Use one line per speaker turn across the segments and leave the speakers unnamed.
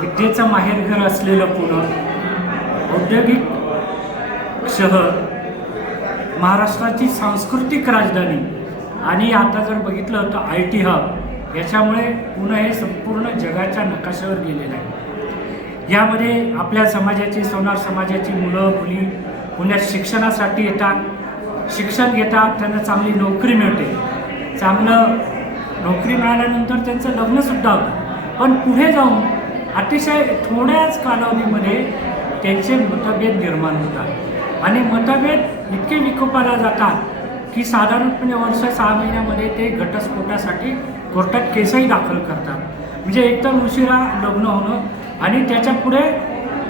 विद्येचं माहेरघर असलेलं पुणं औद्योगिक शहर महाराष्ट्राची सांस्कृतिक राजधानी आणि आता जर बघितलं तर आय टी हब याच्यामुळे पुणे हे संपूर्ण जगाच्या नकाशावर गेलेलं आहे. यामध्ये आपल्या समाजाची सोनार समाजाची मुलं मुली पुण्यात शिक्षणासाठी येतात. शिक्षण घेतात त्यांना चांगली नोकरी मिळते. चांगलं नोकरी मिळाल्यानंतर त्यांचं लग्नसुद्धा होतं. पण पुढे जाऊन अतिशय थोड्याच कालावधीमध्ये त्यांचे मतभेद निर्माण होतात. आणि मतभेद इतके विकोपाला जातात की साधारणपणे वर्ष सहा महिन्यामध्ये ते घटस्फोटासाठी कोर्टात केसही दाखल करतात. म्हणजे एकतर उशिरा लग्न होणं आणि त्याच्या पुढे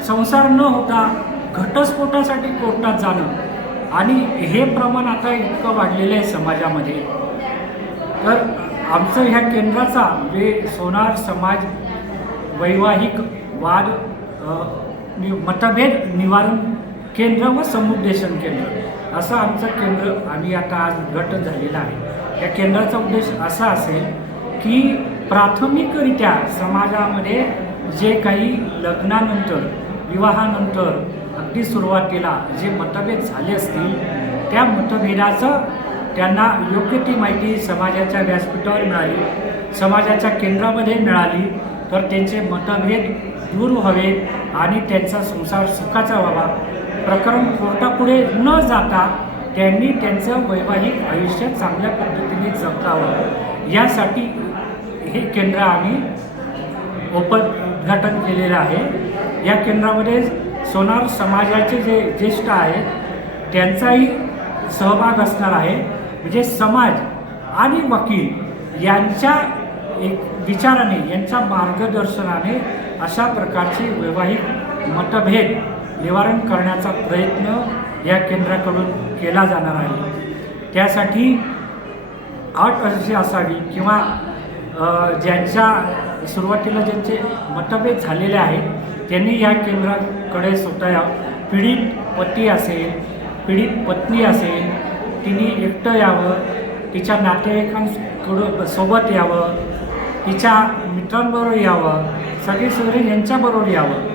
संसार न होता घटस्फोटासाठी कोर्टात जाणं. आणि हे प्रमाण आता इतकं वाढलेलं आहे समाजामध्ये. तर आमचं ह्या केंद्राचा जे सोनार समाज वैवाहिक वाद मतभेद निवारण केंद्र व समुपदेशन केंद्र असं आमचं केंद्र आम्ही आता आज गट झालेला आहे. या केंद्राचा उद्देश असा असेल की प्राथमिकरित्या समाजामध्ये जे काही लग्नानंतर विवाहानंतर अगदी सुरुवातीला जे मतभेद झाले असतील त्या मतभेदाचं त्यांना योग्य ती माहिती समाजाच्या व्यासपीठावर मिळाली समाजाच्या केंद्रामध्ये मिळाली तर त्यांचे मतभेद दूर व्हावेत आणि त्यांचा संसार सुखाचा व्हावा. प्रकरण कोर्टापुढे न जाता त्यांनी त्यांचं वैवाहिक आयुष्य चांगल्या पद्धतीने जगावं. यासाठी हे केंद्र आम्ही ओपन उद्घाटन केलेलं आहे. या केंद्रामध्ये सोनार समाजाचे जे ज्येष्ठ आहेत त्यांचाही सहभाग असणार आहे. म्हणजे समाज आणि वकील यांच्या एक विचाराने यांच्या मार्गदर्शनाने अशा प्रकारचे वैवाहिक मतभेद निवारण करण्याचा प्रयत्न या केंद्राकडून केला जाणार आहे. त्यासाठी अट अशी असावी किंवा ज्यांच्या सुरुवातीला ज्यांचे मतभेद झालेले आहेत त्यांनी या केंद्राकडे स्वतः यावं पीडित पती असेल पीडित पत्नी असेल तिने एकटं यावं तिच्या नातेवाईकांकडून सोबत यावं तिच्या मित्रांबरोबर यावं सगळे सगळे यांच्याबरोबर यावं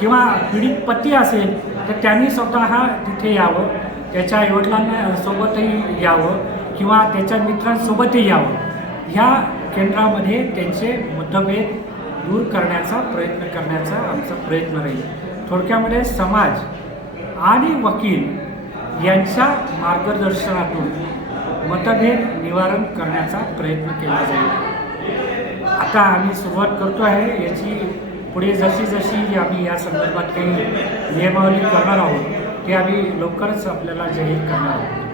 किंवा पीडित पती असेल तर त्यांनी स्वतः तिथे यावं त्याच्या आईवडिलांना सोबतही यावं किंवा त्याच्या मित्रांसोबतही यावं. ह्या केंद्रामध्ये त्यांचे मतभेद दूर करण्याचा प्रयत्न करण्याचा आमचा प्रयत्न राहील. थोडक्यामध्ये समाज आणि वकील यांच्या मार्गदर्शनातून मतभेद निवारण करण्याचा प्रयत्न केला जाईल. आता आम्ही सुरुवात करतो आहे याची पुढे जशी जशी आम्ही या संदर्भात काही नियमावली करणार आहोत ते आम्ही लवकरच आपल्याला जाहीर करणार आहोत.